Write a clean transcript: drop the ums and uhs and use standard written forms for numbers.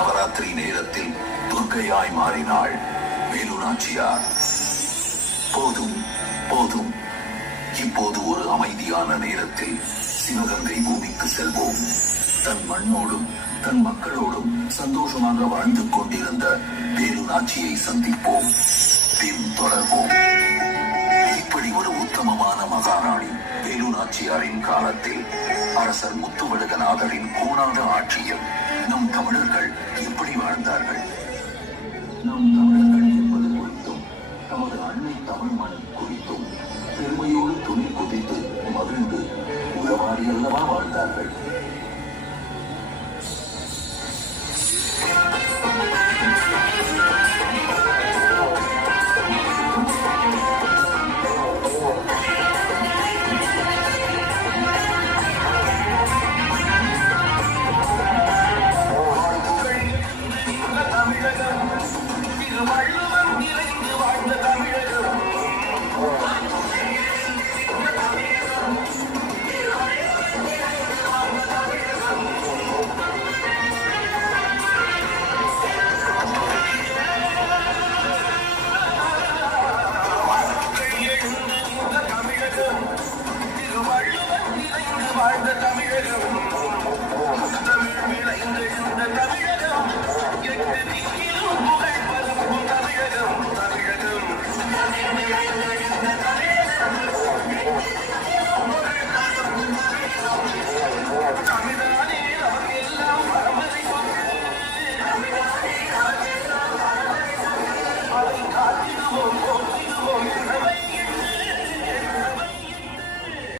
நவராத்திரி நேரத்தில் துர்க்கையாய் மாறினாள் வேலு நாச்சியார். போதும் போதும், இப்போது ஒரு அமைதியான நேரத்தில் சிவகங்கை பூமிக்கு செல்வோம். தன் மண்ணோடும் தன் மக்களோடும் சந்தோஷமாக வாழ்ந்து கொண்டிருந்த வேலு நாச்சியை சந்திப்போம், பின் தொடர்வோம். இப்படி ஒரு உத்தமமான மகாராணி வேலு நாச்சியாரின் காலத்தில் அரசர் முத்துவடுகநாதரின் கூணாத ஆட்சியில் நம் தமிழர்கள் எப்படி வாழ்ந்தார்கள், நம் தமிழர்கள் என்பது குறித்தும் நமது அன்னை தமிழ் மண் குறித்தும் பெருமையோடு துணி குதித்து மகிழ்ந்து உறவாடி அல்லவா வாழ்ந்தார்.